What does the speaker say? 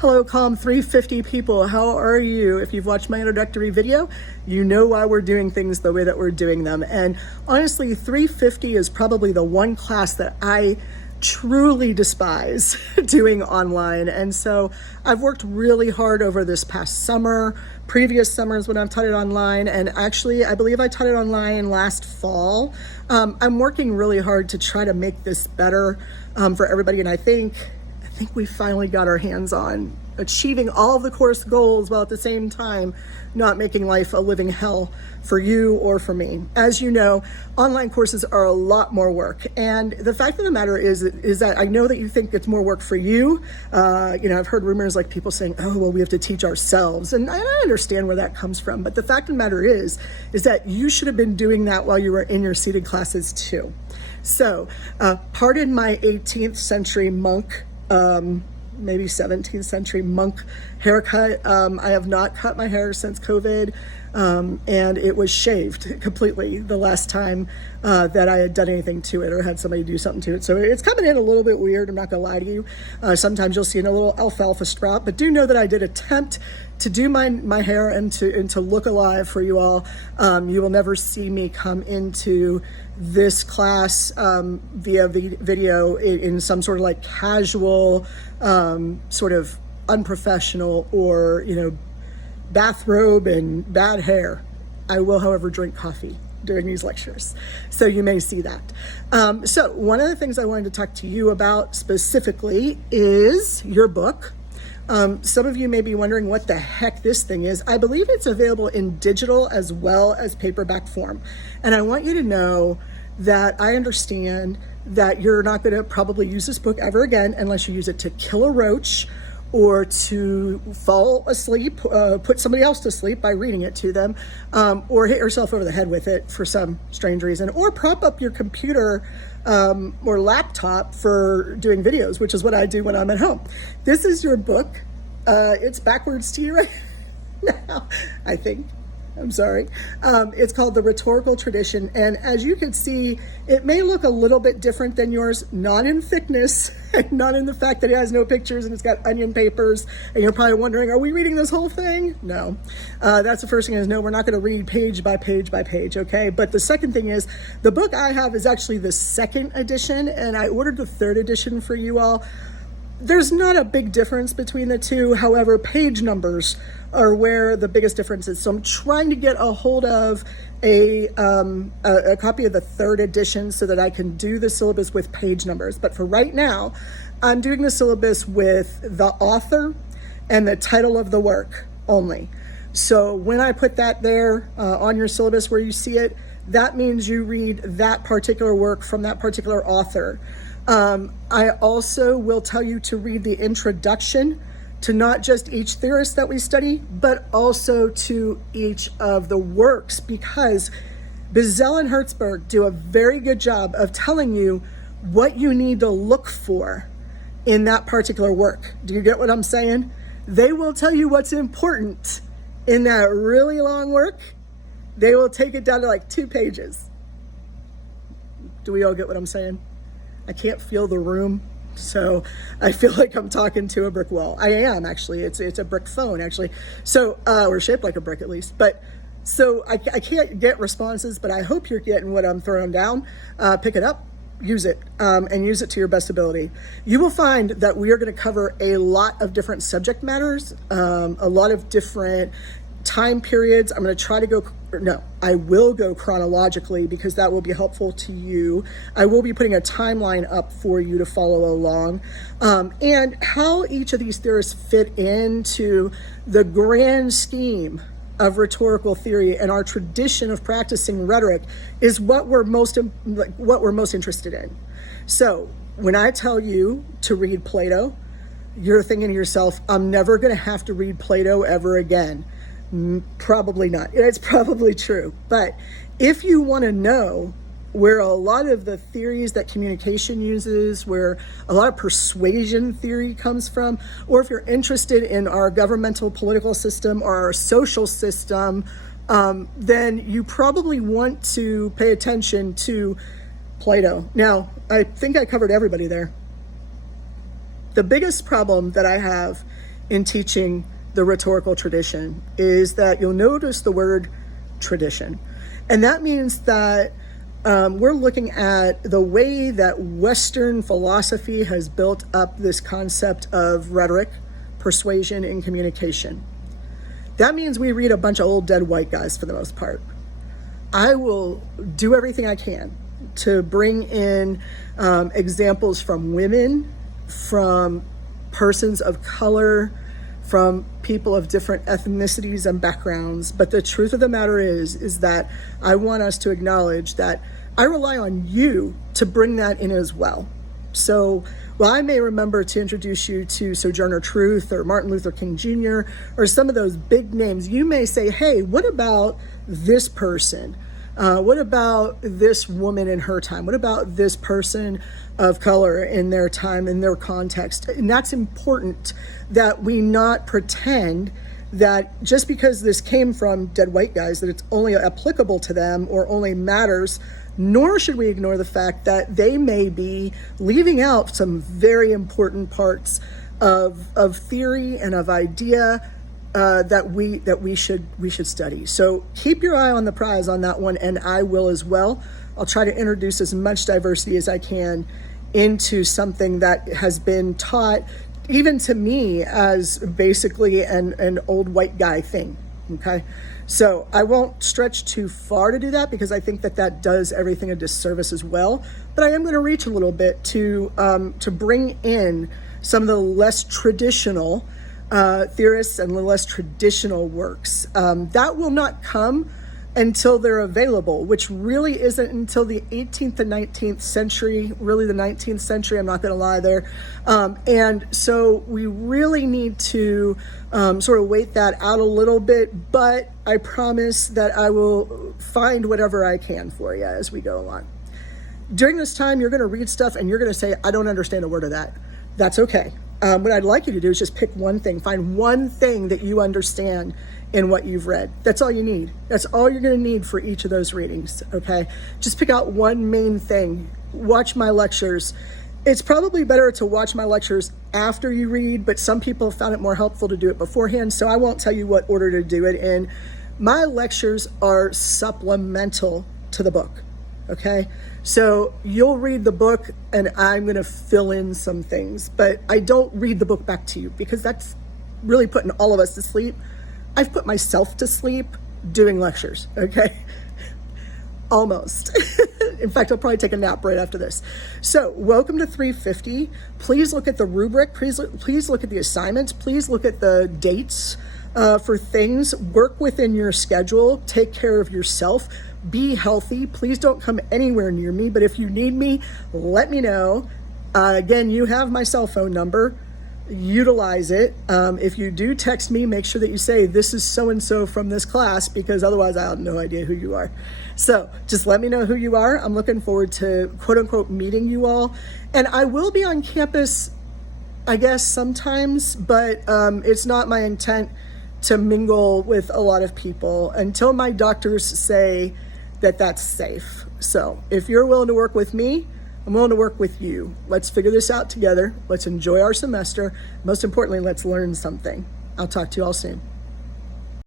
Hello, Calm 350 people. How are you? If you've watched my introductory video, you know why we're doing things the way that we're doing them. And honestly, 350 is probably the one class that I truly despise doing online. And so I've worked really hard over this past summer, previous summers when I've taught it online, and actually I believe I taught it online last fall. I'm working really hard to try to make this better for everybody, and I think we finally got our hands on achieving all of the course goals while at the same time not making life a living hell for you or for me. As you know, online courses are a lot more work. And the fact of the matter is that I know that you think it's more work for you. I've heard rumors like people saying, oh, well, we have to teach ourselves. And I understand where that comes from. But the fact of the matter is that you should have been doing that while you were in your seated classes too. So pardon my 18th century monk, maybe 17th century monk haircut. I have not cut my hair since COVID, and it was shaved completely the last time that I had done anything to it or had somebody do something to it. So it's coming in a little bit weird, I'm not gonna lie to you. Sometimes you'll see a little alfalfa sprout, but do know that I did attempt to do my hair and to look alive for you all. You will never see me come into this class via video in some sort of like casual, sort of unprofessional or, bathrobe and bad hair. I will, however, drink coffee during these lectures. So you may see that. So one of the things I wanted to talk to you about specifically is your book. Some of you may be wondering what the heck this thing is. I believe it's available in digital as well as paperback form. And I want you to know that I understand that you're not going to probably use this book ever again unless you use it to kill a roach or to fall asleep, put somebody else to sleep by reading it to them, or hit yourself over the head with it for some strange reason, or prop up your computer or laptop for doing videos, which is what I do when I'm at home. This is your book. It's backwards to you right now, I think. I'm sorry. It's called The Rhetorical Tradition. And as you can see, it may look a little bit different than yours, not in thickness, not in the fact that it has no pictures and it's got onion papers. And you're probably wondering, are we reading this whole thing? No. That's the first thing is, no, we're not going to read page by page by page, okay? But the second thing is, the book I have is actually the second edition, and I ordered the third edition for you all. There's not a big difference between the two. However, page numbers are where the biggest difference is. So I'm trying to get a hold of a copy of the third edition so that I can do the syllabus with page numbers. But for right now, I'm doing the syllabus with the author and the title of the work only. So when I put that there on your syllabus where you see it, that means you read that particular work from that particular author. I also will tell you to read the introduction to not just each theorist that we study, but also to each of the works, because Bizel and Hertzberg do a very good job of telling you what you need to look for in that particular work. Do you get what I'm saying? They will tell you what's important in that really long work. They will take it down to like 2 pages. Do we all get what I'm saying? I can't feel the room, so I feel like I'm talking to a brick wall. I am, actually. It's a brick phone, actually. So we're shaped like a brick, at least. But so I can't get responses, but I hope you're getting what I'm throwing down. Pick it up, use it, and use it to your best ability. You will find that we are going to cover a lot of different subject matters, a lot of different time periods. I'm going to try to I will go chronologically because that will be helpful to you. I will be putting a timeline up for you to follow along, and how each of these theorists fit into the grand scheme of rhetorical theory and our tradition of practicing rhetoric is what we're most interested in. So when I tell you to read Plato, you're thinking to yourself, I'm never going to have to read Plato ever again. Probably not. It's probably true. But if you want to know where a lot of the theories that communication uses, where a lot of persuasion theory comes from, or if you're interested in our governmental political system or our social system, then you probably want to pay attention to Plato. Now, I think I covered everybody there. The biggest problem that I have in teaching the rhetorical tradition is that you'll notice the word tradition. And that means that we're looking at the way that Western philosophy has built up this concept of rhetoric, persuasion, and communication. That means we read a bunch of old dead white guys for the most part. I will do everything I can to bring in examples from women, from persons of color, from people of different ethnicities and backgrounds. But the truth of the matter is that I want us to acknowledge that I rely on you to bring that in as well. So while I may remember to introduce you to Sojourner Truth or Martin Luther King Jr. or some of those big names, you may say, hey, what about this person? What about this woman in her time? What about this person of color in their time, in their context? And that's important that we not pretend that just because this came from dead white guys, that it's only applicable to them or only matters, nor should we ignore the fact that they may be leaving out some very important parts of theory and of idea that we should study. So keep your eye on the prize on that one, and I will as well. I'll try to introduce as much diversity as I can into something that has been taught, even to me, as basically an old white guy thing. Okay, so I won't stretch too far to do that because I think that does everything a disservice as well. But I am going to reach a little bit to bring in some of the less traditional theorists and the less traditional works. That will not come until they're available, which really isn't until the 18th and 19th century, really the 19th century, I'm not going to lie there. And so we really need to sort of wait that out a little bit, but I promise that I will find whatever I can for you as we go along. During this time, you're going to read stuff and you're going to say, I don't understand a word of that. That's okay. What I'd like you to do is just pick one thing, find one thing that you understand in what you've read. That's all you need. That's all you're going to need for each of those readings, okay? Just pick out one main thing. Watch my lectures. It's probably better to watch my lectures after you read, but some people found it more helpful to do it beforehand, so I won't tell you what order to do it in. My lectures are supplemental to the book, okay? So you'll read the book and I'm going to fill in some things, but I don't read the book back to you because that's really putting all of us to sleep. I've put myself to sleep doing lectures, okay? Almost. In fact, I'll probably take a nap right after this. So welcome to 350. Please look at the rubric. Please look at the assignments. Please look at the dates for things. Work within your schedule. Take care of yourself. Be healthy. Please don't come anywhere near me, but if you need me, let me know. Again, you have my cell phone number. Utilize it. If you do text me, make sure that you say, this is so-and-so from this class, because otherwise I have no idea who you are. So just let me know who you are. I'm looking forward to quote unquote meeting you all. And I will be on campus, I guess, sometimes, but it's not my intent to mingle with a lot of people until my doctors say that that's safe. So if you're willing to work with me, I'm willing to work with you. Let's figure this out together. Let's enjoy our semester. Most importantly, let's learn something. I'll talk to you all soon.